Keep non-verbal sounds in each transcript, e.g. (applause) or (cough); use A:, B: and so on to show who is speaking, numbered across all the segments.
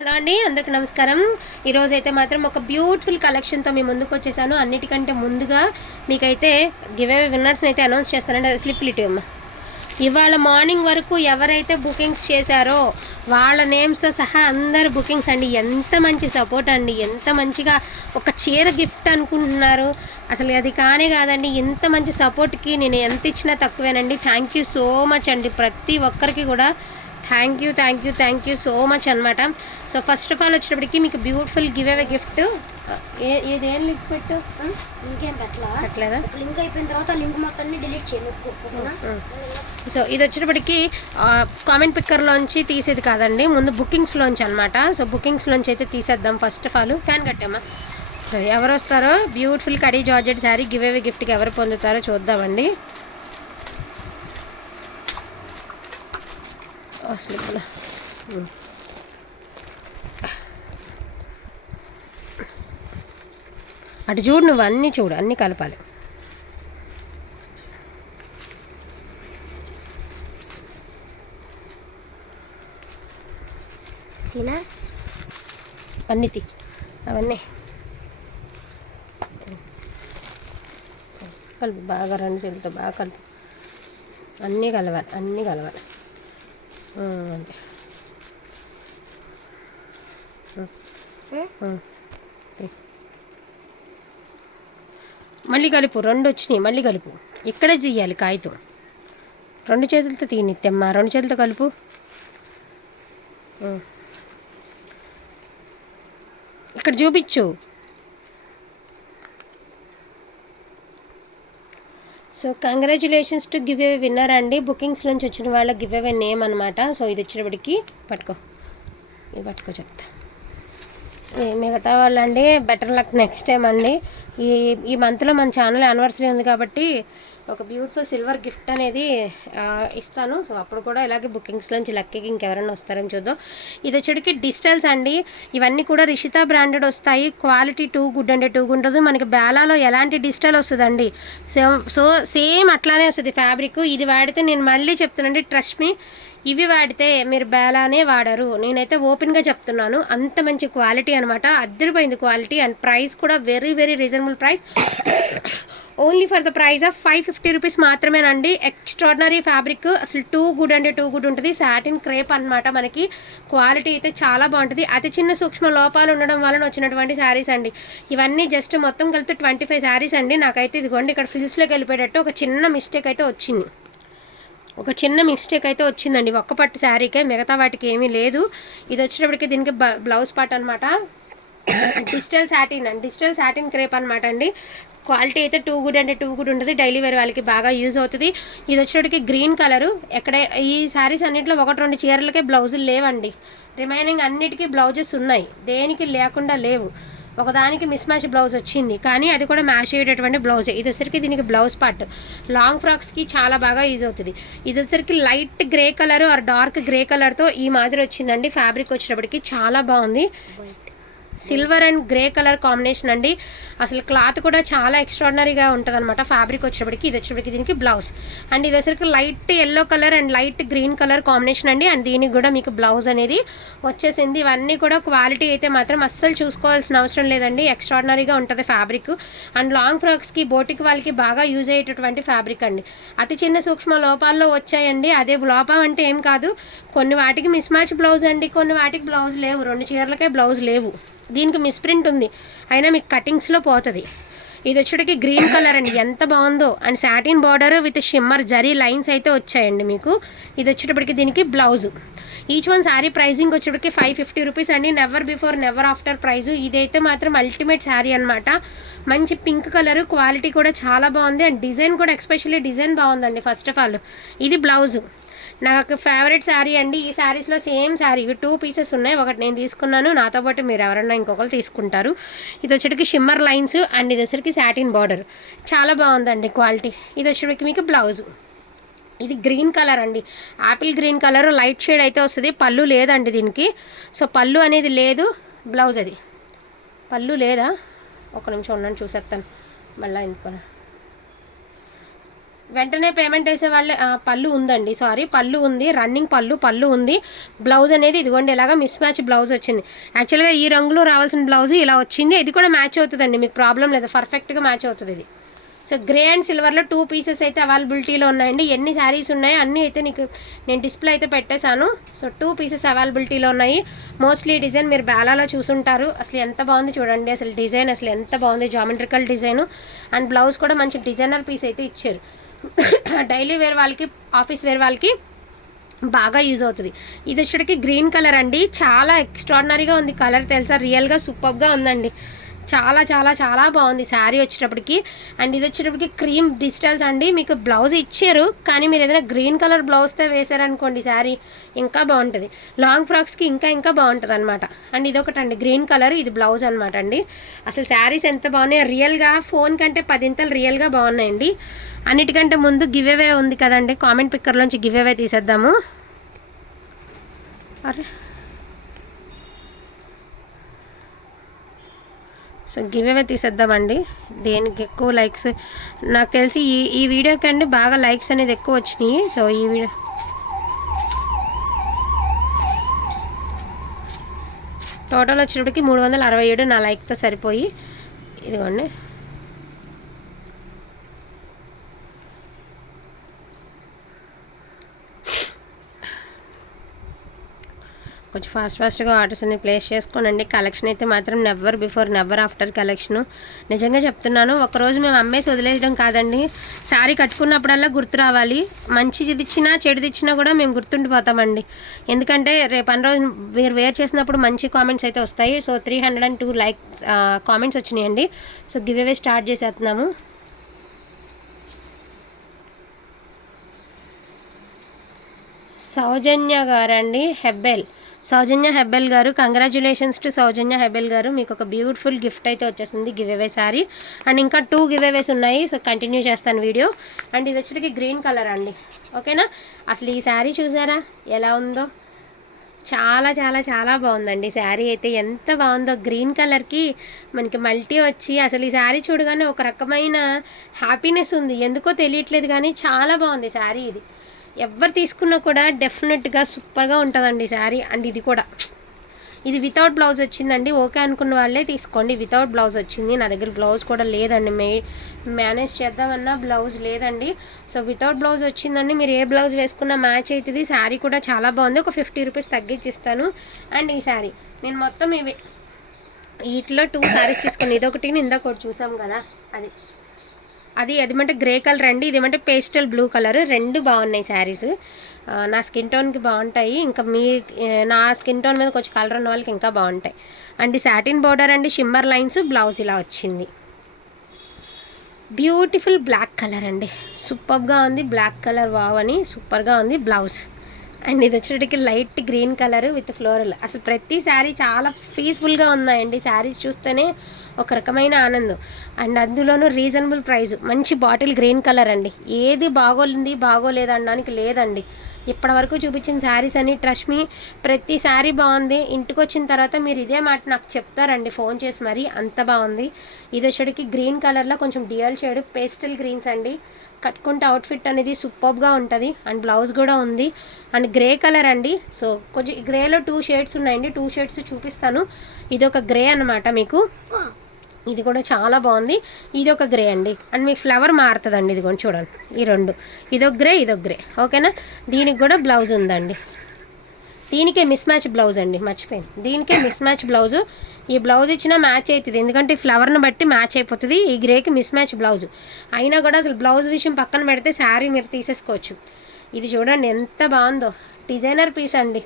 A: Hello అండి అందరికి నమస్కారం. ఈరోజు అయితే మాత్రం ఒక బ్యూటిఫుల్ కలెక్షన్తో మీ ముందుకు వచ్చేసాను. అన్నిటికంటే ముందుగా మీకైతే గివే విన్నర్స్ని అయితే అనౌన్స్ చేస్తానండి. అది స్లిప్ లిటివ్ ఇవాళ మార్నింగ్ వరకు ఎవరైతే బుకింగ్స్ చేశారో వాళ్ళ నేమ్స్తో సహా అందరు బుకింగ్స్ అండి. ఎంత మంచి సపోర్ట్ అండి. ఎంత మంచిగా ఒక చీర గిఫ్ట్ అనుకుంటున్నారు. అసలు అది కానే కాదండి. ఇంత మంచి సపోర్ట్కి నేను ఎంత ఇచ్చినా తక్కువేనండి. థ్యాంక్ యూ సో మచ్ అండి. ప్రతి ఒక్కరికి కూడా thank you thank you thank you so much అనమాట సో ఫస్ట్ ఆఫ్ ఆల్ వచ్చినప్పటికి మీకు బ్యూటిఫుల్ గివ్ అవే గిఫ్ట్ ఏ ఏదేం లింక్ పెట్టు? ఇంకేం పెట్టలా? పెట్టలేదా? లింక్ అయిపోయిన తర్వాత లింక్ మొత్తాన్ని డిలీట్ చేయండి ఓకేనా? సో ఇది వచ్చేటప్పటికి కామెంట్ పిక్కర్లోంచి తీసేది కాదండి ముందు బుకింగ్స్లోంచి అనమాట సో బుకింగ్స్లోంచి అయితే తీసేద్దాం ఫస్ట్ ఆఫ్ ఆల్ ఫ్యాన్ కట్టామా? సో ఎవరు వస్తారో? Beautiful khadi georgette sari giveaway గిఫ్ట్కి ఎవరు పొందుతారో చూద్దామండి. స్లిప్లో అటు చూడు నువ్వు అన్నీ చూడు అన్నీ కలపాలి. తినా? అన్నీ తీ అవన్నీ. కలుపు బాగా రెండు చేతులతో బాగా కలుపు. అన్నీ కలవాలి అన్నీ కలవాలి ఉమ్, అంతే ఉమ్, ఉమ్, తీ. మళ్ళీ కలుపు రెండు వచ్చినాయి మళ్ళీ కలుపు. ఇక్కడే చెయ్యాలి కాగితం రెండు చేతులతో తీ నిత్యమ్మ. రెండు చేతులతో కలుపు. ఇక్కడ చూపించు. So congratulations to giveaway winner అండి. బుకింగ్స్ నుంచి వచ్చిన వాళ్ళ గివ్ అవే నేమ్ అనమాట సో ఇది వచ్చినప్పటికి పట్టుకో. ఇది పట్టుకో చెప్తా. మిగతా వాళ్ళండి బెటర్ లక్ నెక్స్ట్ టైం అండి. ఈ ఈ మంత్లో మన ఛానల్ యానివర్సరీ ఉంది కాబట్టి ఒక బ్యూటిఫుల్ సిల్వర్ గిఫ్ట్ అనేది ఇస్తాను. సో అప్పుడు కూడా ఇలాగే బుకింగ్స్లోంచి లక్కీకి ఇంకెవరైనా వస్తారని చూద్దాం. ఇది వచ్చేటికి డిజిటల్స్ అండి. ఇవన్నీ కూడా రిషితా బ్రాండెడ్ వస్తాయి. క్వాలిటీ టూ గుడ్ అంటే టూ ఉంటుంది మనకి బేలాలో ఎలాంటి డిజిటల్ వస్తుందండి. సో సో సేమ్ అట్లానే వస్తుంది ఫ్యాబ్రిక్ ఇది వాడితే నేను మళ్ళీ చెప్తానండి ట్రస్ట్ మీ ఇవి వాడితే మీరు బేలానే వాడరు. నేనైతే ఓపెన్గా చెప్తున్నాను. అంత మంచి క్వాలిటీ అనమాట అద్దరిపోయింది క్వాలిటీ అండ్ ప్రైస్ కూడా very very reasonable price. Only for the price of five fifty rupees మాత్రమేనండి. Extraordinary fabric. అసలు టూ గుడ్ అంటే టూ గుడ్ ఉంటుంది. సాటిన్ క్రేప్ అనమాట మనకి. క్వాలిటీ అయితే చాలా బాగుంటుంది. అతి చిన్న సూక్ష్మ లోపాలు ఉండడం వలన వచ్చినటువంటి శారీస్ అండి. ఇవన్నీ జస్ట్ మొత్తం కలిపి ట్వంటీ ఫైవ్ శారీస్ అండి. నాకైతే ఇదిగోండి ఇక్కడ ఫ్రిల్స్లోకి వెళ్ళిపోయేటట్టు ఒక చిన్న మిస్టేక్ అయితే వచ్చింది. ఒక చిన్న మిస్టేక్ అయితే వచ్చిందండి. ఒక్క పట్టు శారీకే మిగతా వాటికి ఏమీ లేదు. ఇది వచ్చేటప్పటికి దీనికి బ- బ్లౌజ్ పార్ట్ అనమాట డిజిటల్ సాటిన్ అండి. డిజిటల్ సాటిన్ క్రేప్ అనమాట అండి. క్వాలిటీ అయితే టూ గుడ్ అంటే టూ గుడ్ ఉంటుంది డైలీ వేర్ వాళ్ళకి బాగా యూజ్ అవుతుంది. ఇది వచ్చేటప్పటికి గ్రీన్ కలరు. ఎక్కడ ఈ శారీస్ అన్నింటిలో ఒకటి రెండు చీరలకే బ్లౌజులు లేవండి. రిమైనింగ్ అన్నిటికీ బ్లౌజెస్ ఉన్నాయి. దేనికి లేకుండా లేవు. ఒకదానికి మిస్ మ్యాచ్ బ్లౌజ్ వచ్చింది. కానీ అది కూడా మ్యాచ్ అయ్యేటటువంటి బ్లౌజ్ ఇది వచ్చరికి దీనికి బ్లౌజ్ పార్ట్ లాంగ్ ఫ్రాక్స్కి చాలా బాగా యూజ్ అవుతుంది. ఇది వచ్చరికి light grey colour or dark grey కలర్తో ఈ మాదిరి వచ్చిందండి. ఫ్యాబ్రిక్ వచ్చేటప్పటికి చాలా బాగుంది. Silver and grey colour combination అండి. అసలు క్లాత్ కూడా చాలా ఎక్స్ట్రాడినరీగా ఉంటుంది అనమాట ఫ్యాబ్రిక్ వచ్చేప్పటికి ఇది వచ్చేప్పటికి దీనికి బ్లౌజ్. అండ్ ఇది వచ్చరికి light yellow colour and light green colour combination అండి. అండ్ దీనికి కూడా మీకు బ్లౌజ్ అనేది వచ్చేసింది. ఇవన్నీ కూడా క్వాలిటీ అయితే మాత్రం అస్సలు చూసుకోవాల్సిన అవసరం లేదండి. ఎక్స్ట్రాడినరీగా ఉంటుంది ఫ్యాబ్రిక్. అండ్ లాంగ్ ఫ్రాక్స్కి బోటిక్ వాళ్ళకి బాగా యూజ్ అయ్యేటటువంటి ఫ్యాబ్రిక్ అండి. అతి చిన్న సూక్ష్మ లోపాల్లో వచ్చాయండి. అదే లోపం అంటే ఏం కాదు. కొన్ని వాటికి మిస్ మ్యాచ్ బ్లౌజ్ అండి కొన్ని వాటికి బ్లౌజ్ లేవు. రెండు చీరలకే బ్లౌజ్ లేవు. దీనికి మిస్ప్రింట్ ఉంది. అయినా మీకు కటింగ్స్లో పోతుంది. ఇది వచ్చేటికి గ్రీన్ కలర్ అండి. ఎంత బాగుందో. And satin border with shimmer zari lines అయితే వచ్చాయండి మీకు. ఇది వచ్చేటప్పటికి దీనికి blouse each one sari pricing వచ్చేటప్పటికి ఫైవ్ ఫిఫ్టీ రూపీస్ అండి. Never before never after price ఇదైతే మాత్రం అల్టిమేట్ శారీ అనమాట మంచి పింక్ కలర్ క్వాలిటీ కూడా చాలా బాగుంది. అండ్ డిజైన్ కూడా ఎక్స్పెషల్లీ డిజైన్ బాగుందండి ఫస్ట్ ఆఫ్ ఆల్ ఇది బ్లౌజు నాకు ఫేవరెట్ శారీ అండి. ఈ శారీస్లో సేమ్ శారీ ఇవి టూ పీసెస్ ఉన్నాయి. ఒకటి నేను తీసుకున్నాను. నాతో పాటు మీరు ఎవరన్నా ఇంకొకరు తీసుకుంటారు. ఇది వచ్చేటికి షిమ్మర్ లైన్స్ అండ్ ఇది వచ్చేటికి సాటిన్ బార్డర్ చాలా బాగుందండి క్వాలిటీ ఇది వచ్చేటికి మీకు బ్లౌజ్ ఇది గ్రీన్ కలర్ అండి. Apple green colour light shade అయితే వస్తుంది. పళ్ళు లేదండి దీనికి. సో పళ్ళు అనేది లేదు. బ్లౌజ్ అది. పళ్ళు లేదా? ఒక నిమిషం ఉన్నాను చూసేస్తాను. మళ్ళీ ఎందుకు వెంటనే పేమెంట్ వేసే వాళ్ళే పళ్ళు ఉందండి సారీ పళ్ళు ఉంది రన్నింగ్ పళ్ళు పళ్ళు ఉంది. బ్లౌజ్ అనేది ఇదిగోండి ఇలాగా మిస్ మ్యాచ్ బ్లౌజ్ వచ్చింది. యాక్చువల్గా ఈ రంగులో రావాల్సిన బ్లౌజ్ ఇలా వచ్చింది ఇది కూడా మ్యాచ్ అవుతుందండి మీకు ప్రాబ్లం లేదు పర్ఫెక్ట్గా మ్యాచ్ అవుతుంది ఇది. సో గ్రే అండ్ సిల్వర్లో టూ పీసెస్ అయితే అవైలబిలిటీలో ఉన్నాయండి ఎన్ని శారీస్ ఉన్నాయో అన్నీ అయితే నీకు నేను డిస్ప్లే అయితే పెట్టేశాను. సో టూ పీసెస్ అవైలబిలిటీలో ఉన్నాయి. మోస్ట్లీ డిజైన్ మీరు బేలాలో చూసుంటారు. అసలు ఎంత బాగుంది చూడండి అసలు డిజైన్ అసలు ఎంత బాగుంది జామెట్రికల్ డిజైన్ అండ్ బ్లౌజ్ కూడా మంచి డిజైనర్ పీస్ అయితే ఇచ్చారు. (coughs) డైలీ వేర్ వాళ్ళకి ఆఫీస్ వేర్ వాళ్ళకి బాగా యూజ్ అవుతుంది. ఇది వచ్చేటికి గ్రీన్ కలర్ అండి. చాలా ఎక్స్ట్రాడినరీగా ఉంది కలర్ తెలుసా? రియల్గా సూపర్గా ఉందండి. చాలా చాలా చాలా బాగుంది శారీ వచ్చేటప్పటికి. అండ్ ఇది వచ్చేటప్పటికి క్రీమ్ డిజిటల్స్ అండి. మీకు బ్లౌజ్ ఇచ్చారు కానీ మీరు ఏదైనా గ్రీన్ కలర్ బ్లౌజ్తో వేసారనుకోండి శారీ ఇంకా బాగుంటుంది. లాంగ్ ఫ్రాక్స్కి ఇంకా ఇంకా బాగుంటుంది అనమాట అండ్ ఇది ఒకటండి గ్రీన్ కలర్ ఇది బ్లౌజ్ అనమాట అండి అసలు శారీస్ ఎంత బాగున్నాయి రియల్గా ఫోన్ కంటే పదింతలు రియల్గా బాగున్నాయండి. అన్నిటికంటే ముందు గివ్ అవే ఉంది కదండి కామెంట్ పిక్కర్లోంచి గివ్ అవే తీసేద్దాము. అరే. సో గివ్ అవే తీసేద్దామండి. దేనికి ఎక్కువ లైక్స్? నాకు తెలిసి ఈ ఈ వీడియోకి అండి బాగా లైక్స్ అనేది ఎక్కువ వచ్చినాయి. సో ఈ వీడియో టోటల్ వచ్చేటప్పటికి మూడు వందల అరవై ఏడు నా లైక్తో సరిపోయి. ఇదిగోండి. కొంచెం ఫాస్ట్ ఫాస్ట్గా ఆర్డర్స్ అన్ని ప్లేస్ చేసుకోనండి. కలెక్షన్ అయితే మాత్రం never before never after collection. నిజంగా చెప్తున్నాను ఒకరోజు మేము అమ్మేసి వదిలేయడం కాదండి. శారీ కట్టుకున్నప్పుడల్లా గుర్తు రావాలి. మంచిది ఇచ్చినా చెడుది ఇచ్చినా కూడా మేము గుర్తుండిపోతామండి. ఎందుకంటే రేపు అన్ని రోజు మీరు వేర్ చేసినప్పుడు మంచి కామెంట్స్ అయితే వస్తాయి. So three hundred and two like comments వచ్చినాయండి. సో గివ్ అవే స్టార్ట్ చేసేస్తున్నాము. సౌజన్య గారండి హెబ్బెల్. సౌజన్య హెబ్బెల్ గారు కంగ్రాచులేషన్స్ టు సౌజన్య హెబ్బెల్ గారు. మీకు ఒక బ్యూటిఫుల్ గిఫ్ట్ అయితే వచ్చేసింది గివ్ అవే సారీ అండ్ ఇంకా టూ గివ్ అవేస్ ఉన్నాయి సో కంటిన్యూ చేస్తాను వీడియో అండ్ ఇది వచ్చేటికి గ్రీన్ కలర్ అండి. ఓకేనా అసలు ఈ శారీ చూసారా? ఎలా ఉందో? చాలా చాలా చాలా బాగుందండి. శారీ అయితే ఎంత బాగుందో. గ్రీన్ కలర్కి మనకి మల్టీ వచ్చి అసలు ఈ శారీ చూడగానే ఒక రకమైన హ్యాపీనెస్ ఉంది. ఎందుకో తెలియట్లేదు కానీ చాలా బాగుంది శారీ ఇది. ఎవరు తీసుకున్నా కూడా డెఫినెట్గా సూపర్గా ఉంటుందండి శారీ అండ్ ఇది కూడా. ఇది వితౌట్ బ్లౌజ్ వచ్చిందండి. ఓకే అనుకున్న వాళ్ళే తీసుకోండి. వితౌట్ బ్లౌజ్ వచ్చింది. నా దగ్గర బ్లౌజ్ కూడా లేదండి. మే మేనేజ్ చేద్దామన్నా బ్లౌజ్ లేదండి. సో వితౌట్ బ్లౌజ్ వచ్చిందండి. మీరు ఏ బ్లౌజ్ వేసుకున్నా మ్యాచ్ అవుతుంది శారీ కూడా చాలా బాగుంది. ఒక ఫిఫ్టీ రూపీస్ తగ్గించిస్తాను. అండ్ ఈ శారీ నేను మొత్తం ఇవి వీటిలో టూ శారీస్ తీసుకుని ఇదొకటి ఇందాక ఒకటి చూసాం కదా. అది. అది అదేమంటే గ్రే కలర్ అండి. ఇది ఏమంటే పేస్టల్ బ్లూ కలర్. రెండు బాగున్నాయి శారీస్. నా స్కిన్ టోన్కి బాగుంటాయి. ఇంకా మీ నా స్కిన్ టోన్ మీద కొంచెం కలర్ ఉన్న వాళ్ళకి ఇంకా బాగుంటాయి. అండ్ సాటిన్ బోర్డర్ అండి. షిమ్మర్ లైన్స్ బ్లౌజ్ ఇలా వచ్చింది. బ్యూటిఫుల్ బ్లాక్ కలర్ అండి. సూపర్గా ఉంది. బ్లాక్ కలర్ వావ్ అని సూపర్గా ఉంది బ్లౌజ్. అండ్ ఇది వచ్చేటికి light green colour with floral. అసలు ప్రతి శారీ చాలా పీస్ఫుల్గా ఉన్నాయండి శారీస్ చూస్తేనే ఒక రకమైన ఆనందం. అండ్ అందులోనూ రీజనబుల్ ప్రైస్ మంచి బాటిల్ గ్రీన్ కలర్ అండి. ఏది బాగోలింది బాగోలేదు అనడానికి లేదండి. ఇప్పటివరకు చూపించిన శారీస్ అని ట్రస్ట్ మీ ప్రతి శారీ బాగుంది. ఇంటికి వచ్చిన తర్వాత మీరు ఇదే మాట నాకు చెప్తారండి. ఫోన్ చేసి మరి అంత బాగుంది. ఇది వచ్చేటికి గ్రీన్ కలర్లో కొంచెం డియల్ షేడ్ పేస్టల్ గ్రీన్స్ అండి. కట్టుకుంటే అవుట్ఫిట్ అనేది సూపర్గా ఉంటుంది. అండ్ బ్లౌజ్ కూడా ఉంది. అండ్ గ్రే కలర్ అండి. సో కొంచెం గ్రేలో టూ షేడ్స్ ఉన్నాయండి. టూ షేడ్స్ చూపిస్తాను. ఇది ఒక గ్రే అన్నమాట మీకు. ఇది కూడా చాలా బాగుంది. ఇది ఒక గ్రే అండి. అండ్ మీకు ఫ్లవర్ మారుతుందండి. ఇది కూడా చూడండి. ఈ రెండు. ఇదొక గ్రే ఇదొక గ్రే ఓకేనా దీనికి కూడా బ్లౌజ్ ఉందండి. దీనికే మిస్ మ్యాచ్ బ్లౌజ్ అండి మర్చిపోయింది దీనికే మిస్ మ్యాచ్ బ్లౌజ్ ఈ బ్లౌజ్ ఇచ్చినా మ్యాచ్ అవుతుంది ఎందుకంటే ఈ ఫ్లవర్ని బట్టి మ్యాచ్ అయిపోతుంది. ఈ గ్రేకి మిస్ మ్యాచ్ బ్లౌజ్ అయినా కూడా అసలు బ్లౌజ్ విషయం పక్కన పెడితే శారీ మీరు తీసేసుకోవచ్చు. ఇది చూడండి ఎంత బాగుందో. డిజైనర్ పీస్ అండి.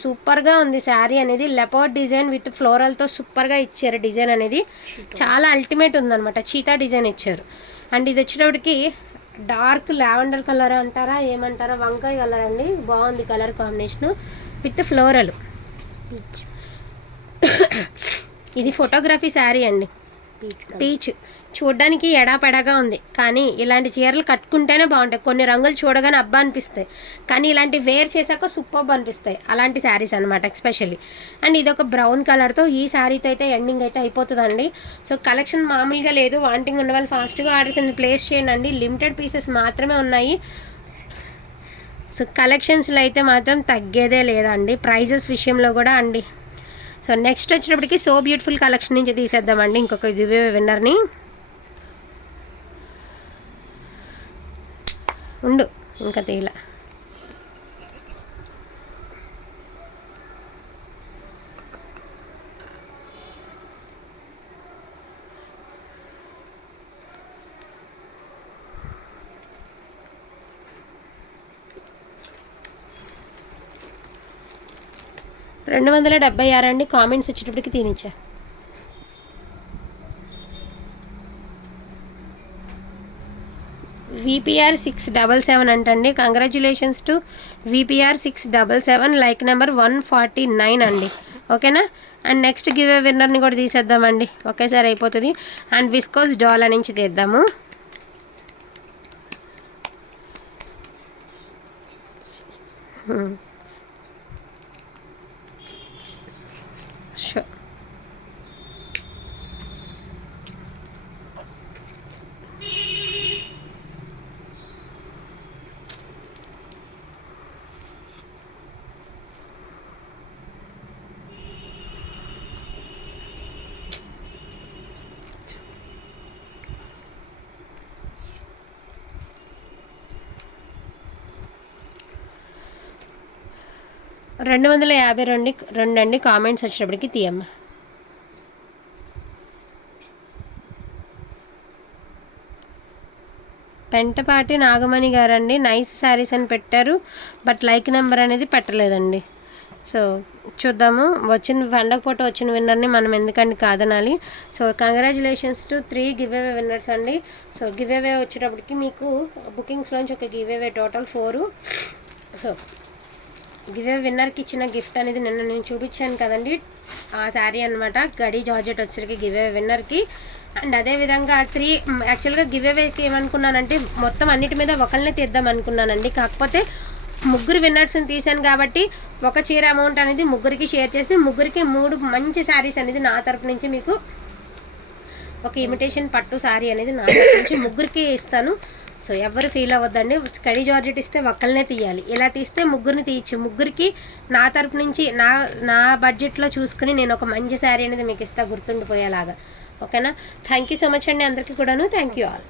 A: సూపర్గా ఉంది శారీ అనేది. లెపర్డ్ డిజైన్ విత్ ఫ్లోరల్తో సూపర్గా ఇచ్చారు డిజైన్ అనేది. చాలా అల్టిమేట్ ఉందన్నమాట. చీతా డిజైన్ ఇచ్చారు. అండ్ ఇది వచ్చేటప్పటికి డార్క్ లావెండర్ కలర్ అంటారా ఏమంటారా వంకాయ కలర్ అండి. బాగుంది కలర్ కాంబినేషన్. With floral. ఇది ఫోటోగ్రఫీ శారీ అండి. పీచ్. చూడ్డానికి ఎడాపెడాగా ఉంది. కానీ ఇలాంటి చీరలు కట్టుకుంటేనే బాగుంటాయి. కొన్ని రంగులు చూడగానే అబ్బా అనిపిస్తాయి. కానీ ఇలాంటి వేర్ చేశాక సూపర్బ్ అనిపిస్తాయి. అలాంటి శారీస్ అనమాట ఎక్స్పెషల్లీ అండ్ ఇది ఒక బ్రౌన్ కలర్తో ఈ శారీతో అయితే ఎండింగ్ అయితే అయిపోతుందండి. సో కలెక్షన్ మామూలుగా లేదు. వాంటింగ్ ఉన్న వాళ్ళు ఫాస్ట్గా ఆర్డర్స్ ప్లేస్ చేయండి. లిమిటెడ్ పీసెస్ మాత్రమే ఉన్నాయి. సో కలెక్షన్స్లో అయితే మాత్రం తగ్గేదే లేదండి. ప్రైజెస్ విషయంలో కూడా అండి. సో నెక్స్ట్ వచ్చినప్పటికి సో బ్యూటిఫుల్ కలెక్షన్ నుంచి తీసేద్దామండి. ఇంకొక గివే విన్నర్ని. ఉండు ఇంకా తీల రెండు వందల డెబ్బై ఆరు అండి కామెంట్స్ వచ్చేటప్పటికి తీనిచ్చా. విపిఆర్ సిక్స్ డబల్ సెవెన్ అంటండి. Congratulations to VPR six double seven like number one forty nine అండి. ఓకేనా అండ్ నెక్స్ట్ గివ్ ఏ విన్నర్ని కూడా తీసేద్దామండి. ఒకేసారి అయిపోతుంది. అండ్ విస్కోస్ డాలా నుంచి తీద్దాము. Hmm. రెండు వందల యాభై రెండు రెండు అండి కామెంట్స్ వచ్చినప్పటికి తీయమ్మ. పెంటపాటి నాగమణి గారండి నైస్ శారీస్ అని పెట్టారు బట్ లైక్ నెంబర్ అనేది పెట్టలేదండి. సో చూద్దాము. వచ్చిన పండగ పూట వచ్చిన విన్నర్ని మనం ఎందుకండి కాదనాలి. So congratulations to three giveaway winners అండి. సో గివ్ అవే వచ్చేటప్పటికి మీకు బుకింగ్స్లోంచి ఒక giveaway total four so giveaway విన్నర్కి ఇచ్చిన గిఫ్ట్ అనేది నిన్న నేను చూపించాను కదండి. ఆ శారీ అనమాట గడి జార్జెట్ వచ్చేసరికి గివే విన్నర్కి అండ్ అదేవిధంగా త్రీ యాక్చువల్గా గివేవేకి ఏమనుకున్నానంటే మొత్తం అన్నిటి మీద ఒకళ్ళనే తీద్దాం అనుకున్నానండి. కాకపోతే ముగ్గురు విన్నర్స్ని తీశాను కాబట్టి ఒక చీర అమౌంట్ అనేది ముగ్గురికి షేర్ చేసి ముగ్గురికి మూడు మంచి శారీస్ అనేది నా తరపు నుంచి మీకు ఒక ఇమిటేషన్ పట్టు శారీ అనేది నా తరపు నుంచి ముగ్గురికి ఇస్తాను. సో ఎవరు ఫీల్ అవ్వద్దండి. స్టడీ జార్జెట్ ఇస్తే ఒక్కళ్ళనే తీయాలి. ఇలా తీస్తే ముగ్గురిని తీయచ్చు. ముగ్గురికి నా తరపు నుంచి నా నా బడ్జెట్లో చూసుకుని నేను ఒక మంచి శారీ అనేది మీకు ఇస్తా గుర్తుండిపోయేలాగా. ఓకేనా? థ్యాంక్ యూ సో మచ్ అండి అందరికీ కూడాను. Thank you all.